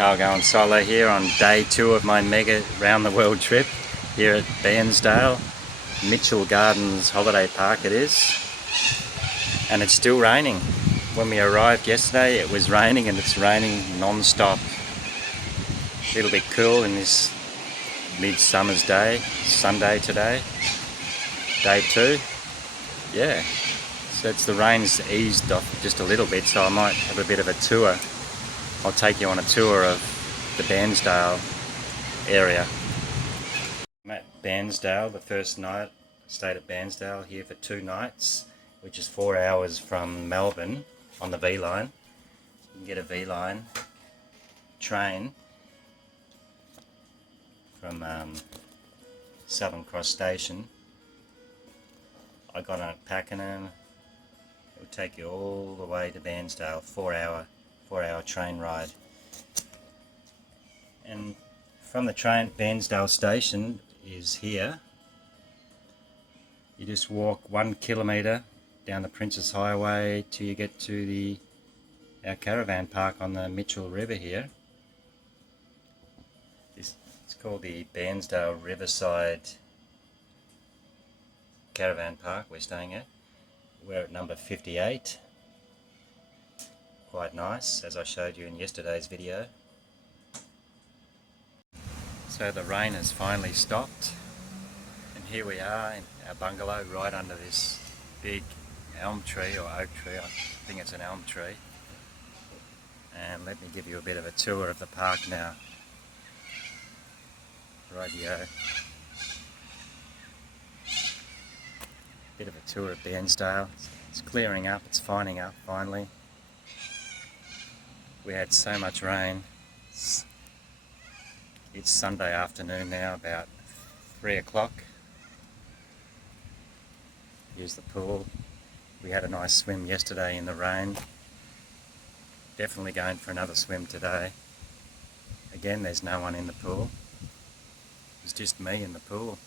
Karl-going-solo here on day 2 of my mega round the world trip here at Bairnsdale, Mitchell Gardens Holiday Park it is. And it's still raining. When we arrived yesterday it was raining, and it's raining non-stop. A little bit cool in this midsummer's day, Sunday today, day 2. Yeah, so the rain's eased off just a little bit, so I might have a bit of a tour. I'll take you on a tour of the Bairnsdale area. I'm at Bairnsdale the first night. I stayed at Bairnsdale here for 2 nights, which is 4 hours from Melbourne on the V-line. You can get a V-line train from Southern Cross Station. I got on at Pakenham. It will take you all the way to Bairnsdale, 4 hour train ride. And from the train, Bairnsdale station is here. You just walk 1 kilometre down the Princess Highway till you get to our caravan park on the Mitchell River here. It's called the Bairnsdale Riverside Caravan Park we're staying at. We're at number 58. Quite nice, as I showed you in yesterday's video. So the rain has finally stopped, and here we are in our bungalow right under this big elm tree or oak tree. I think it's an elm tree. And let me give you a bit of a tour of the park now. Rightio. Bit of a tour of Bairnsdale. It's clearing up, it's fining up finally. We had so much rain. It's Sunday afternoon now, about 3 o'clock. Here's the pool. We had a nice swim yesterday in the rain. Definitely going for another swim today. Again, there's no one in the pool. It's just me in the pool.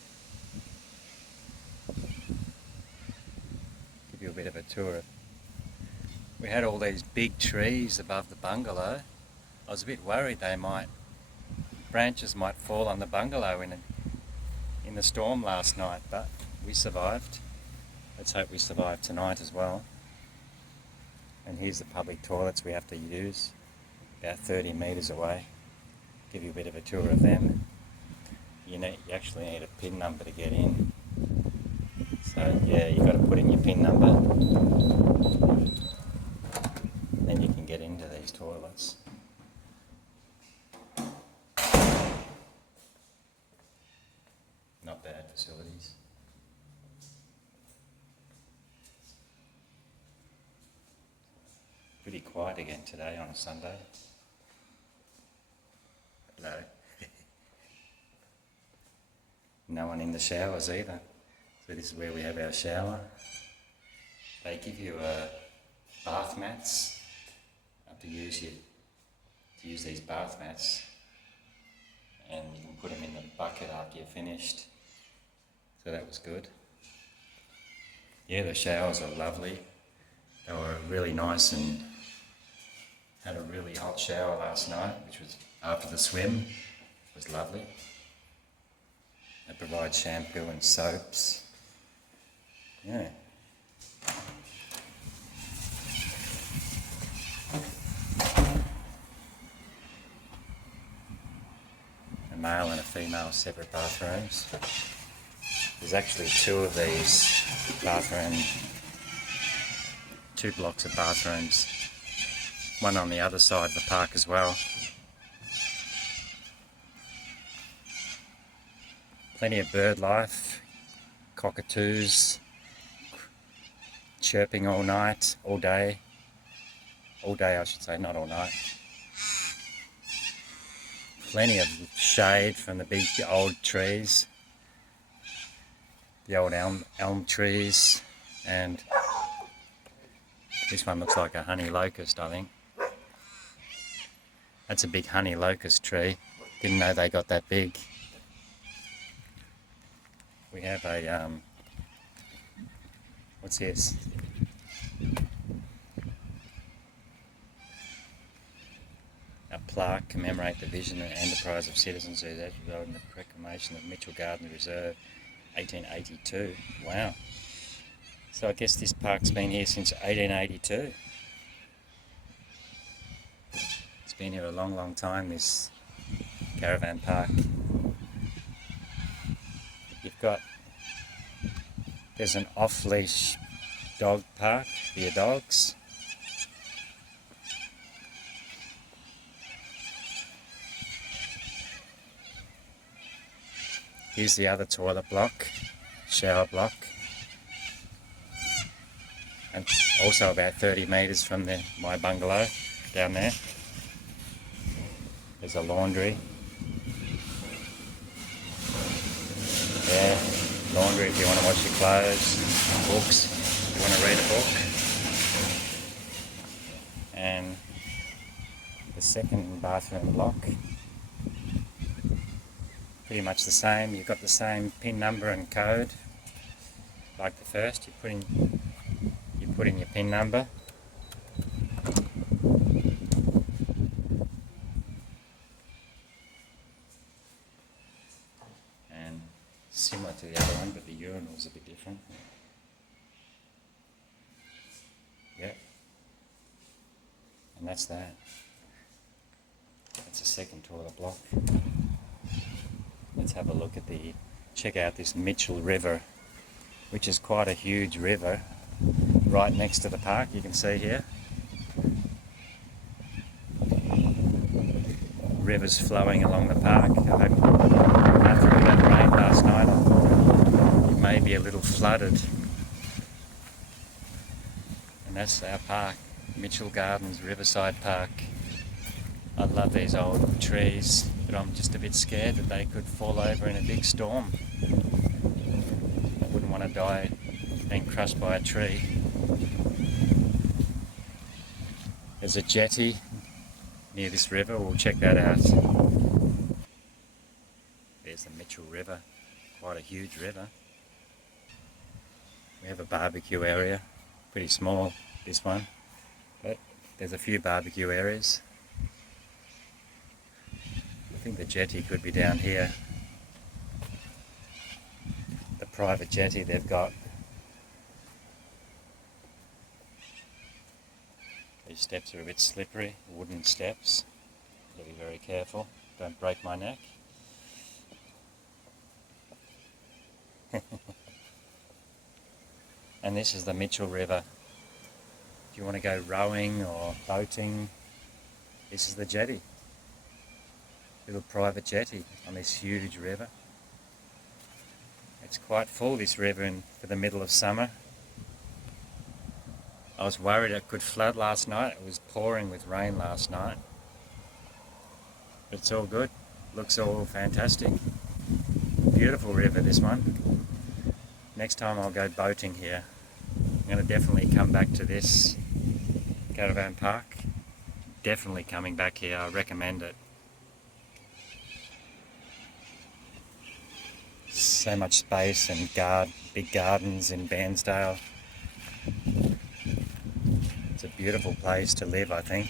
Give you a bit of a tour. We had all these big trees above the bungalow. I was a bit worried branches might fall on the bungalow in the storm last night, but we survived. Let's hope we survive tonight as well. And here's the public toilets we have to use, about 30 metres away. Give you a bit of a tour of them. You actually need a PIN number to get in. So yeah, you've got to put in your PIN number. Then you can get into these toilets. Not bad facilities. Pretty quiet again today on a Sunday. Hello. No one in the showers either. So this is where we have our shower. They give you bath mats. Have to use these bath mats, and you can put them in the bucket after you're finished. So that was good. Yeah, the showers are lovely. They were really nice, and had a really hot shower last night, which was after the swim. It was lovely. They provide shampoo and soaps. Yeah. A male and a female separate bathrooms. There's actually 2 of these bathrooms, 2 blocks of bathrooms. One on the other side of the park as well. Plenty of bird life, cockatoos chirping all night, all day. All day I should say, not all night. Plenty of shade from the big old trees, the old elm trees, and this one looks like a honey locust, I think. That's a big honey locust tree. Didn't know they got that big. We have a, what's this? plaque commemorate the vision and enterprise of citizens who resulted in the proclamation of Mitchell Gardens Reserve 1882. Wow. So I guess this park's been here since 1882. It's been here a long, long time, this caravan park. There's an off-leash dog park for your dogs. Here's the other toilet block, shower block. And also about 30 metres from my bungalow down there. There's a laundry. There, laundry if you want to wash your clothes, books if you want to read a book. And the second bathroom block, pretty much the same. You've got the same PIN number and code like the first. You put in your PIN number. And similar to the other one, but the urinal's a bit different. Yep. And that's that. That's a second toilet block. Let's have a look at check out this Mitchell River, which is quite a huge river right next to the park, you can see here. Rivers flowing along the park. I hope after all that rain last night it may be a little flooded. And that's our park, Mitchell Gardens Riverside Park. I love these old trees, but I'm just a bit scared that they could fall over in a big storm. I wouldn't want to die being crushed by a tree. There's a jetty near this river, we'll check that out. There's the Mitchell River, quite a huge river. We have a barbecue area, pretty small this one, but there's a few barbecue areas. I think the jetty could be down here. The private jetty they've got. These steps are a bit slippery, wooden steps. Gotta be very careful, don't break my neck. And this is the Mitchell River. If you want to go rowing or boating, this is the jetty. Little private jetty on this huge river. It's quite full, this river, for the middle of summer. I was worried it could flood last night. It was pouring with rain last night. But it's all good. Looks all fantastic. Beautiful river, this one. Next time I'll go boating here. I'm going to definitely come back to this caravan park. Definitely coming back here. I recommend it. So much space and big gardens in Bairnsdale. It's a beautiful place to live, I think.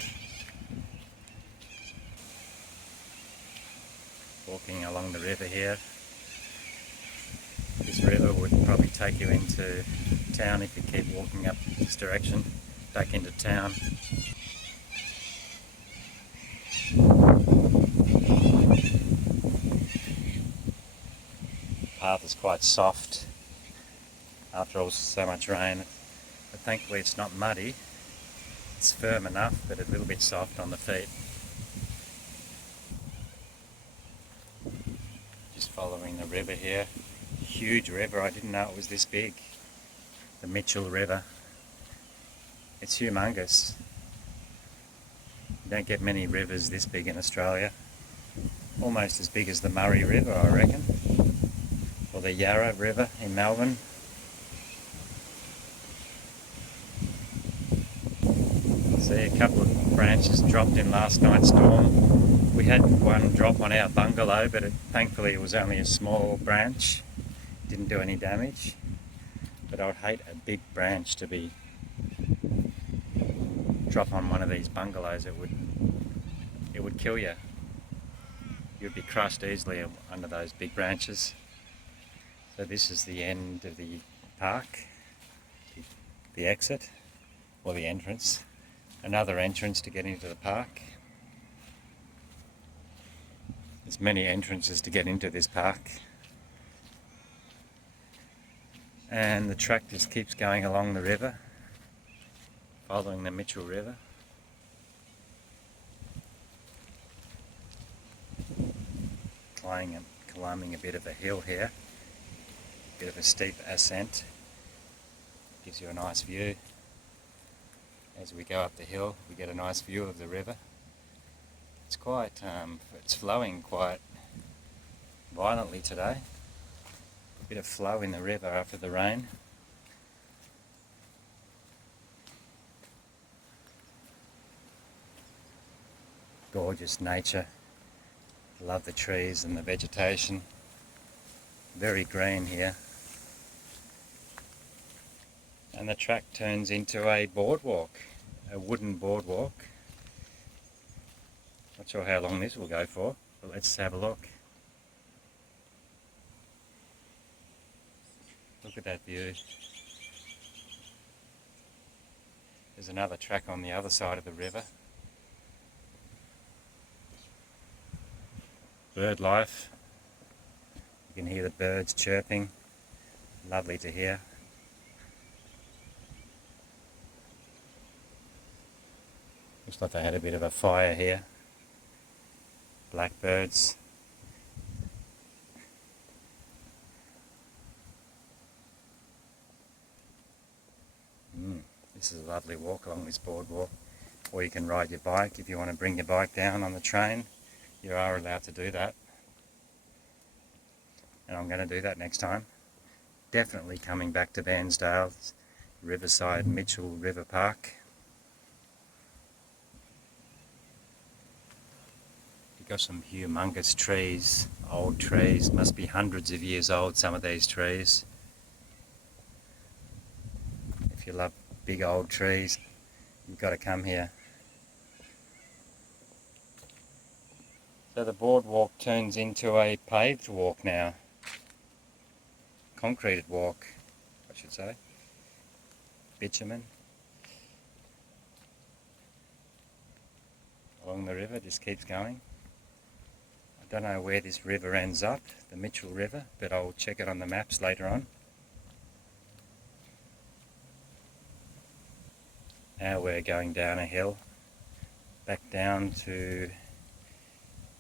Walking along the river here. This river would probably take you into town if you keep walking up this direction, back into town. The path is quite soft after all so much rain, but thankfully it's not muddy. It's firm enough, but a little bit soft on the feet. Just following the river here. Huge river, I didn't know it was this big. The Mitchell River. It's humongous. You don't get many rivers this big in Australia. Almost as big as the Murray River, I reckon. Or the Yarra River in Melbourne. See, a couple of branches dropped in last night's storm. We had one drop on our bungalow, but thankfully it was only a small branch. Didn't do any damage. But I would hate a big branch to drop on one of these bungalows. It would it would kill you. You'd be crushed easily under those big branches. So this is the end of the park, the exit, or the entrance. Another entrance to get into the park. There's many entrances to get into this park. And the track just keeps going along the river, following the Mitchell River. Climbing a bit of a hill here, a bit of a steep ascent. Gives you a nice view. As we go up the hill, we get a nice view of the river. It's it's flowing quite violently today. A bit of flow in the river after the rain. Gorgeous nature. Love the trees and the vegetation. Very green here. And the track turns into a boardwalk, a wooden boardwalk. Not sure how long this will go for, but let's have a look. Look at that view. There's another track on the other side of the river. Bird life. You can hear the birds chirping. Lovely to hear. Looks like they had a bit of a fire here. Blackbirds. This is a lovely walk along this boardwalk. Or you can ride your bike if you want to bring your bike down on the train. You are allowed to do that. And I'm going to do that next time. Definitely coming back to Bairnsdale, Riverside Mitchell River Park. You've got some humongous trees, old trees, must be hundreds of years old, some of these trees. If you love big old trees, you've got to come here. So the boardwalk turns into a paved walk now. Concreted walk, I should say. Bitumen. Along the river, just keeps going. I don't know where this river ends up, the Mitchell River, but I'll check it on the maps later on. Now we're going down a hill, back down to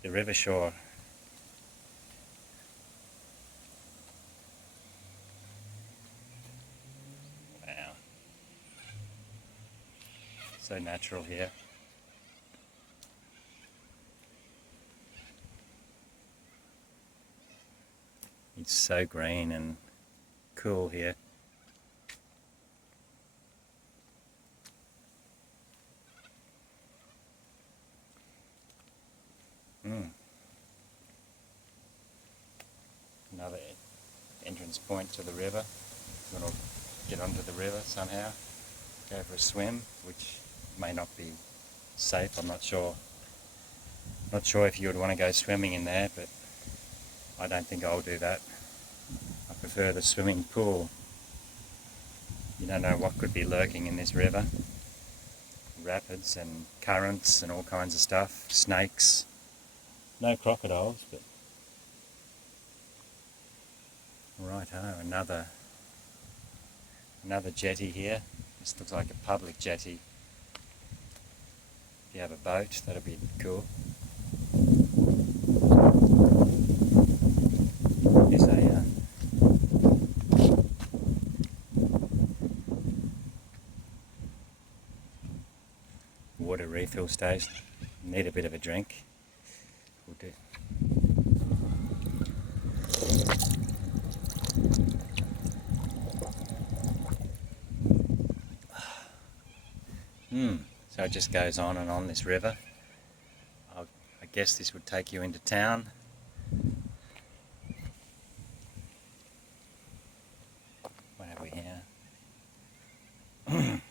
the river shore. Wow. So natural here. It's so green and cool here. Another entrance point to the river. I'm going to get onto the river somehow, go for a swim, which may not be safe, I'm not sure. Not sure if you would want to go swimming in there, but I don't think I'll do that. I prefer the swimming pool. You don't know what could be lurking in this river. Rapids and currents and all kinds of stuff, snakes. No crocodiles, but righto, another jetty here. This looks like a public jetty. If you have a boat, that'd be cool. There's a water refill station. Need a bit of a drink. We'll do. So it just goes on and on, this river. I guess this would take you into town. What have we here? Looks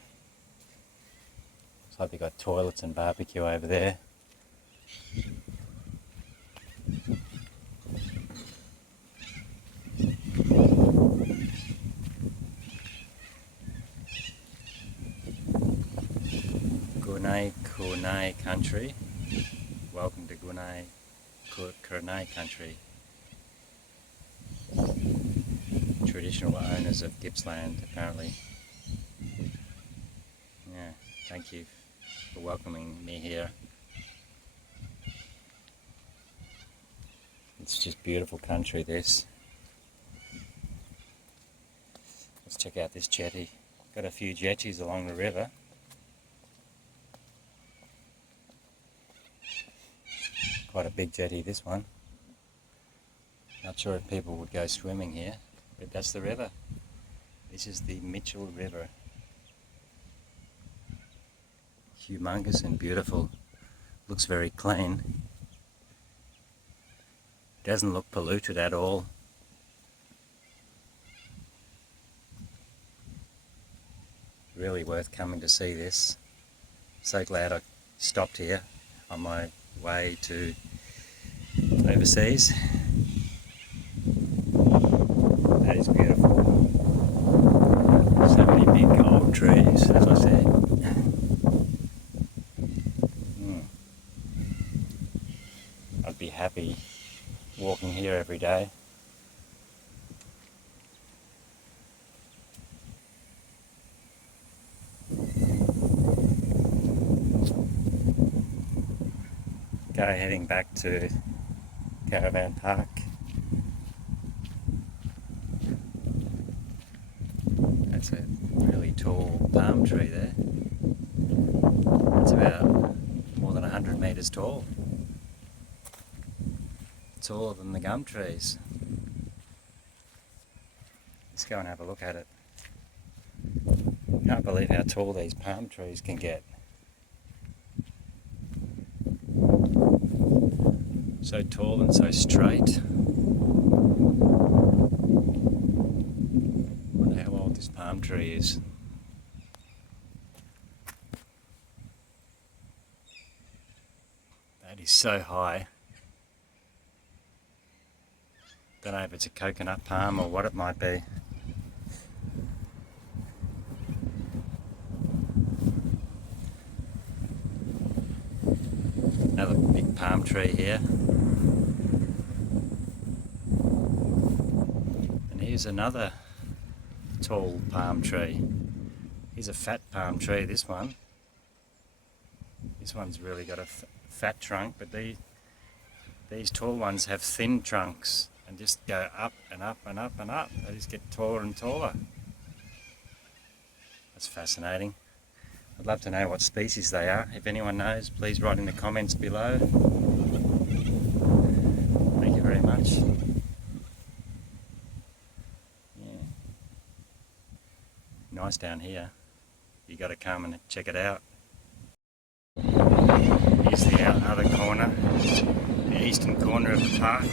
like they've got toilets and barbecue over there. Kurnai country. Welcome to Kurnai country. Traditional owners of Gippsland, apparently. Yeah, thank you for welcoming me here. It's just beautiful country, this. Let's check out this jetty. Got a few jetties along the river. Quite a big jetty, this one. Not sure if people would go swimming here, but that's the river. This is the Mitchell River. Humongous and beautiful. Looks very clean. Doesn't look polluted at all. Really worth coming to see this. So glad I stopped here on my way to overseas. That is beautiful. So many big old trees, as I said. I'd be happy walking here every day. Heading back to Caravan Park. That's a really tall palm tree there. It's about more than 100 metres tall. Taller than the gum trees. Let's go and have a look at it. Can't believe how tall these palm trees can get. So tall and so straight. Wonder how old this palm tree is. That is so high. Don't know if it's a coconut palm or what it might be. Another big palm tree here. And here's another tall palm tree. Here's a fat palm tree, this one. This one's really got a fat trunk, but these tall ones have thin trunks and just go up and up and up and up. They just get taller and taller. That's fascinating. I'd love to know what species they are. If anyone knows, please write in the comments below. Thank you very much. Yeah. Nice down here. You got to come and check it out. Here's the other corner, the eastern corner of the park.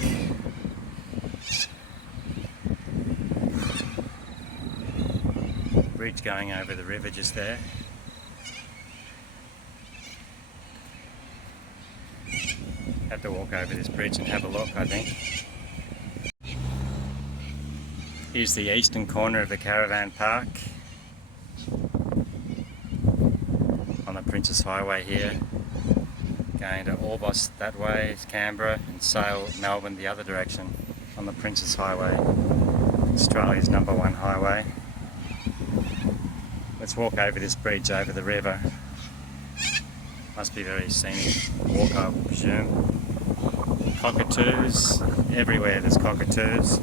Bridge going over the river just there. Have to walk over this bridge and have a look, I think. Here's the eastern corner of the caravan park. On the Princess Highway here. Going to Orbost that way, Canberra, and Sale, Melbourne the other direction on the Princess Highway. Australia's #1 highway. Let's walk over this bridge over the river. Must be very scenic walk, I presume. Cockatoos, everywhere there's cockatoos.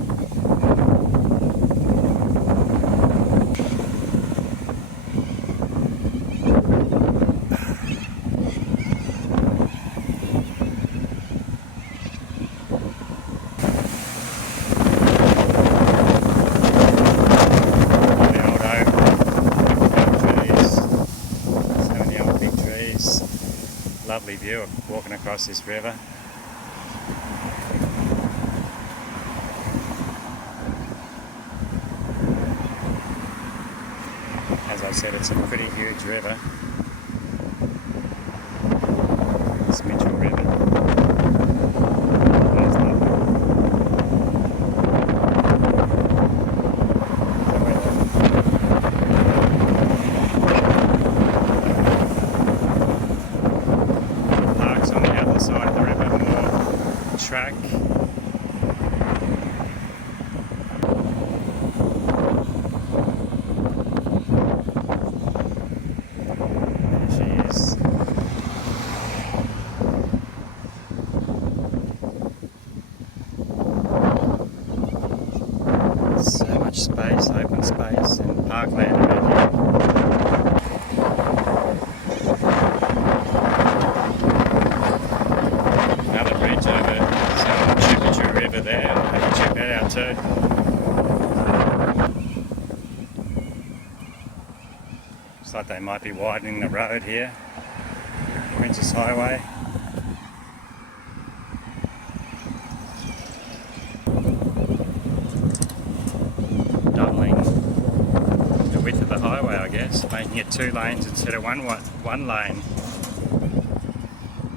Lovely view of walking across this river. As I said, it's a pretty huge river. It's Mitchell River. side of the river, more track. There she is. So much space, open space and parkland around here. Another bridge over some tributary river there. I'll have to check that out too. Looks like they might be widening the road here. Princess Highway. Doubling the width of the highway, I guess, making it 2 lanes instead of one lane.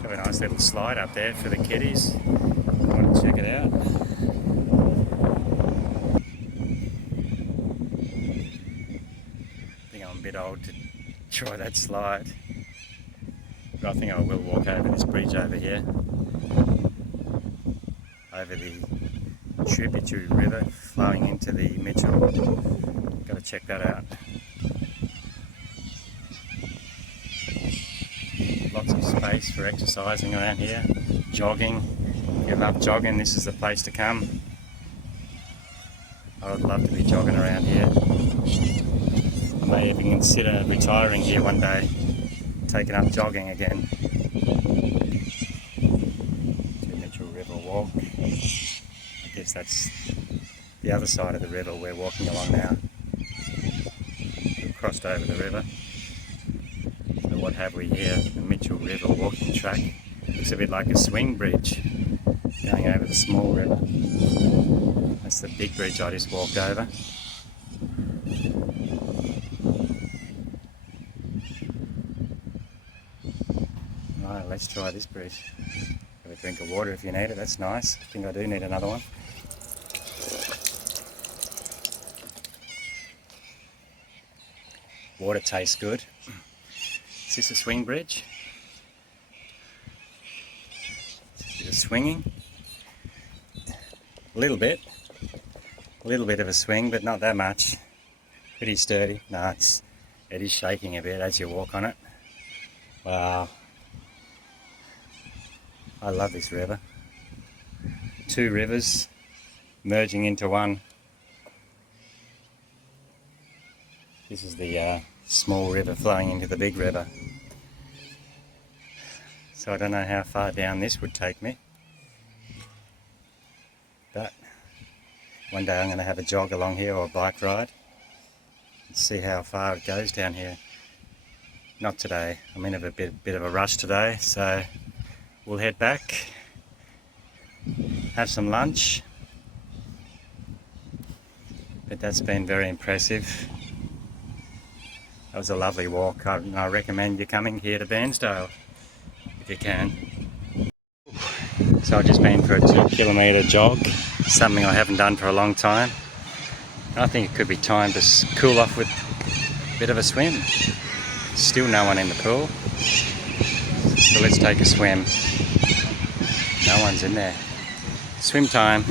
Got a nice little slide up there for the kiddies. Want to check it out. I think I'm a bit old to try that slide, but I think I will walk over this bridge over here, over the tributary river flowing into the Mitchell. Got to check that out. Lots of space for exercising around here, jogging. If you love jogging, this is the place to come. I would love to be jogging around here. I may even consider retiring here one day, taking up jogging again. To Mitchell River Walk. I guess that's the other side of the river we're walking along now. We've crossed over the river. So what have we here? The Mitchell River walking track. Looks a bit like a swing bridge going over the small river. That's the big bridge I just walked over. Right, let's try this bridge. Have a drink of water if you need it, that's nice. I think I do need another one. Water tastes good. Is this a swing bridge? Is it swinging? A little bit of a swing, but not that much. Pretty sturdy. No, it is shaking a bit as you walk on it. Wow. I love this river. 2 rivers merging into one. This is the small river flowing into the big river. So I don't know how far down this would take me. But one day I'm going to have a jog along here or a bike ride and see how far it goes down here. Not today. I'm in a bit of a rush today, so we'll head back, have some lunch. But that's been very impressive. That was a lovely walk. I recommend you coming here to Bairnsdale if you can. So I've just been for a 2-kilometre jog, something I haven't done for a long time. I think it could be time to cool off with a bit of a swim. Still no one in the pool, so let's take a swim. No one's in there. Swim time.